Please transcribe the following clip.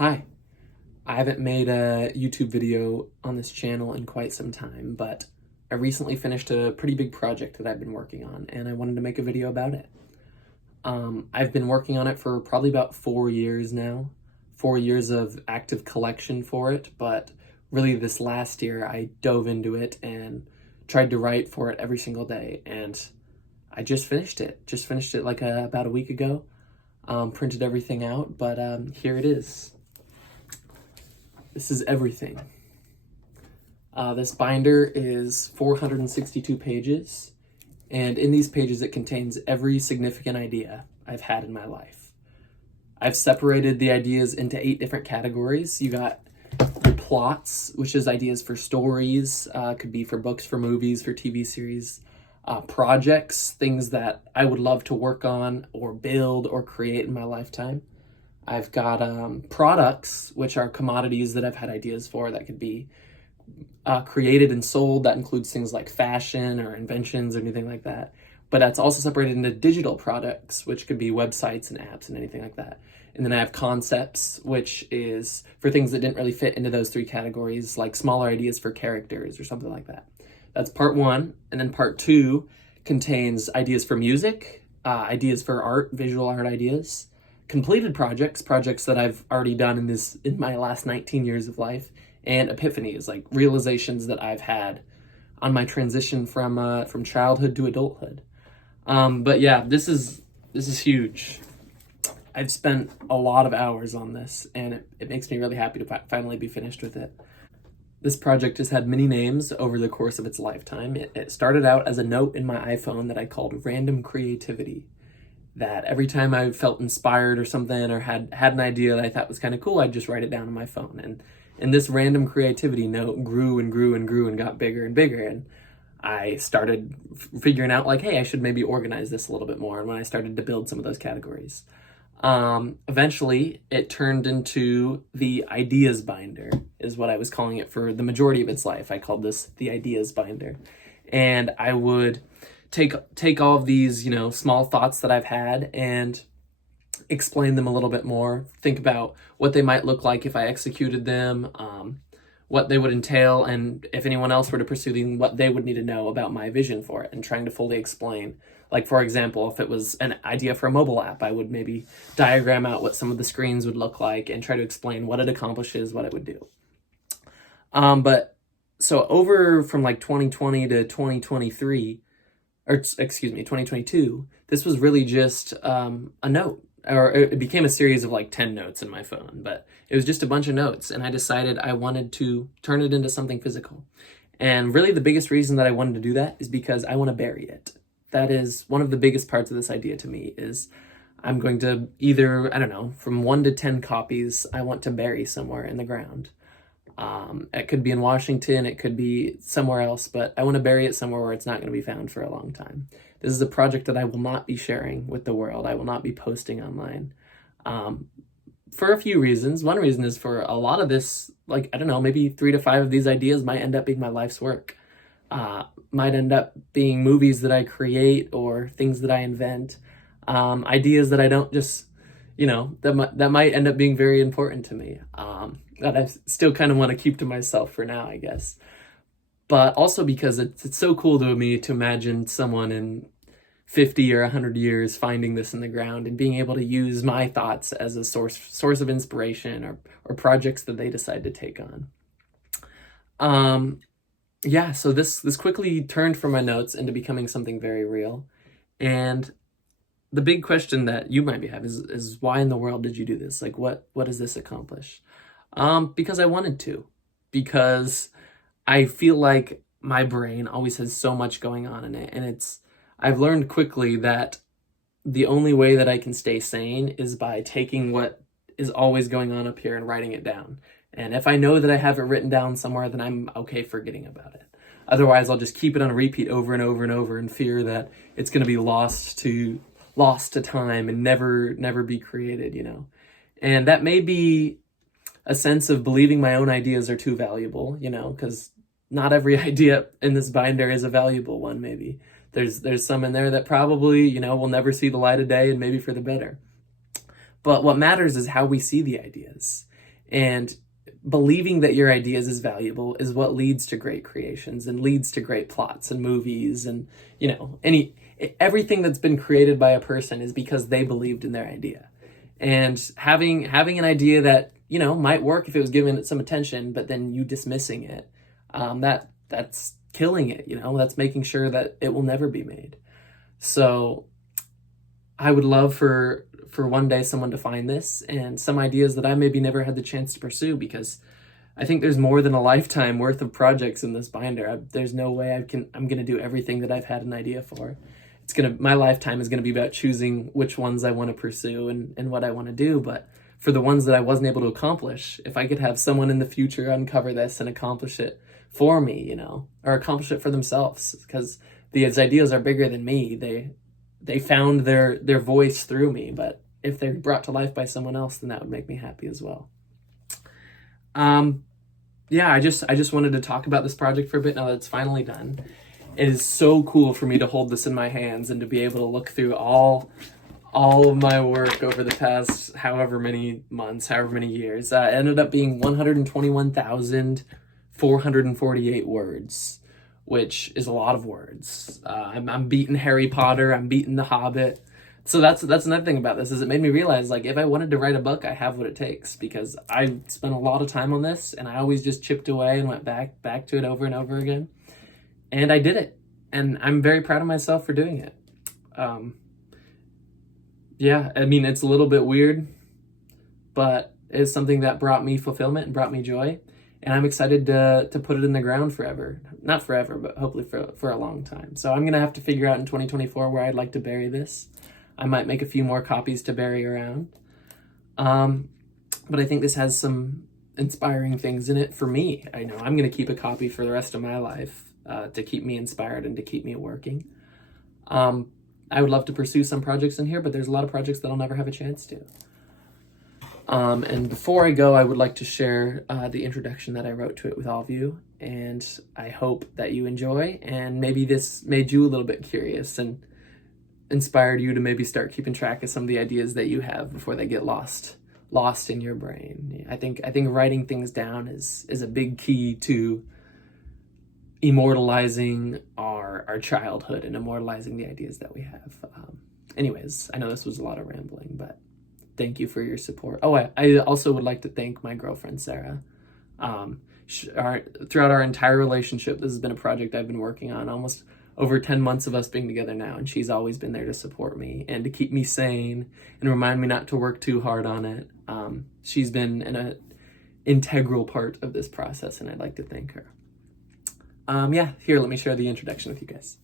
Hi, I haven't made a YouTube video on this channel in quite some time, but I recently finished a pretty big project that I've been working on, and I wanted to make a video about it. I've been working on it for probably about 4 years now, 4 years of active collection for it, but really this last year I dove into it and tried to write for it every single day, and I just finished it. Just finished it like about a week ago. Printed everything out, but here it is. This is everything. This binder is 462 pages, and in these pages it contains every significant idea I've had in my life. I've separated the ideas into 8 different categories. You got your plots, which is ideas for stories, could be for books, for movies, for TV series. Projects, things that I would love to work on or build or create in my lifetime. I've got products, which are commodities that I've had ideas for that could be created and sold. That includes things like fashion or inventions or anything like that. But that's also separated into digital products, which could be websites and apps and anything like that. And then I have concepts, which is for things that didn't really fit into those 3 categories, like smaller ideas for characters or something like that. That's part 1. And then part 2 contains ideas for music, ideas for art, visual art ideas, completed projects that I've already done in my last 19 years of life, and epiphanies, like realizations that I've had on my transition from childhood to adulthood. But yeah, this is huge. I've spent a lot of hours on this, and it makes me really happy to finally be finished with it. This project has had many names over the course of its lifetime. It started out as a note in my iPhone that I called Random Creativity. That every time I felt inspired or something, or had an idea that I thought was kind of cool, I'd just write it down on my phone. And this Random Creativity note grew and grew and grew and got bigger and bigger. And I started figuring out like, hey, I should maybe organize this a little bit more. And when I started to build some of those categories, eventually it turned into the Ideas Binder, is what I was calling it for the majority of its life. I called this the Ideas Binder. And I would take all of these, small thoughts that I've had and explain them a little bit more, think about what they might look like if I executed them, what they would entail, and if anyone else were to pursue them, what they would need to know about my vision for it, and trying to fully explain. Like, for example, if it was an idea for a mobile app, I would maybe diagram out what some of the screens would look like and try to explain what it accomplishes, what it would do. But so over from like 2020 to 2023, or excuse me, 2022, this was really just a note, or it became a series of like 10 notes in my phone, but it was just a bunch of notes, and I decided I wanted to turn it into something physical. And really the biggest reason that I wanted to do that is because I want to bury it. That is one of the biggest parts of this idea to me, is I'm going to either, I don't know, from 1 to 10 copies, I want to bury somewhere in the ground. It could be in Washington, it could be somewhere else, but I want to bury it somewhere where it's not going to be found for a long time. This is a project that I will not be sharing with the world. I will not be posting online. For a few reasons. One reason is for a lot of this, like, I don't know, maybe 3 to 5 of these ideas might end up being my life's work. Might end up being movies that I create or things that I invent. Ideas that I don't just, that might end up being very important to me. That I still kind of want to keep to myself for now, I guess. But also because it's so cool to me to imagine someone in 50 or 100 years finding this in the ground and being able to use my thoughts as a source of inspiration or projects that they decide to take on. Yeah, so this quickly turned from my notes into becoming something very real. And the big question that you might be having is why in the world did you do this? Like, what does this accomplish? Because I wanted to. Because I feel like my brain always has so much going on in it, and I've learned quickly that the only way that I can stay sane is by taking what is always going on up here and writing it down. And if I know that I have it written down somewhere, then I'm okay forgetting about it. Otherwise, I'll just keep it on repeat over and over and over in fear that it's going to be lost to time and never be created, And that may be a sense of believing my own ideas are too valuable, because not every idea in this binder is a valuable one, maybe. There's some in there that probably, will never see the light of day, and maybe for the better. But what matters is how we see the ideas. And believing that your ideas is valuable is what leads to great creations and leads to great plots and movies, and everything that's been created by a person is because they believed in their idea. And having an idea that might work if it was given some attention, but then you dismissing it, that's killing it. That's making sure that it will never be made. So I would love for one day someone to find this and some ideas that I maybe never had the chance to pursue, because I think there's more than a lifetime worth of projects in this binder. There's no way I'm going to do everything that I've had an idea for. My lifetime is going to be about choosing which ones I want to pursue and what I want to do. But for the ones that I wasn't able to accomplish, if I could have someone in the future uncover this and accomplish it for me, or accomplish it for themselves, because these ideas are bigger than me. They found their voice through me, but if they're brought to life by someone else, then that would make me happy as well. Yeah, I just wanted to talk about this project for a bit now that it's finally done. It is so cool for me to hold this in my hands and to be able to look through all of my work over the past however many months, however many years. It ended up being 121,448 words, which is a lot of words. I'm beating Harry Potter, I'm beating The Hobbit. So that's another thing about this, is it made me realize, like, if I wanted to write a book, I have what it takes, because I spent a lot of time on this and I always just chipped away and went back to it over and over again. And I did it, and I'm very proud of myself for doing it. Yeah, I mean, it's a little bit weird, but it's something that brought me fulfillment and brought me joy. And I'm excited to put it in the ground forever. Not forever, but hopefully for a long time. So I'm going to have to figure out in 2024 where I'd like to bury this. I might make a few more copies to bury around. But I think this has some inspiring things in it for me. I know I'm going to keep a copy for the rest of my life to keep me inspired and to keep me working. I would love to pursue some projects in here, but there's a lot of projects that I'll never have a chance to. And before I go, I would like to share the introduction that I wrote to it with all of you, and I hope that you enjoy, and maybe this made you a little bit curious and inspired you to maybe start keeping track of some of the ideas that you have before they get lost in your brain. I think writing things down is a big key to immortalizing our childhood and immortalizing the ideas that we have. Anyways, I know this was a lot of rambling, but thank you for your support. Oh, I also would like to thank my girlfriend, Sarah. Throughout our entire relationship, this has been a project I've been working on, almost over 10 months of us being together now, and she's always been there to support me and to keep me sane and remind me not to work too hard on it. She's been an integral part of this process, and I'd like to thank her. Yeah, here, let me share the introduction with you guys.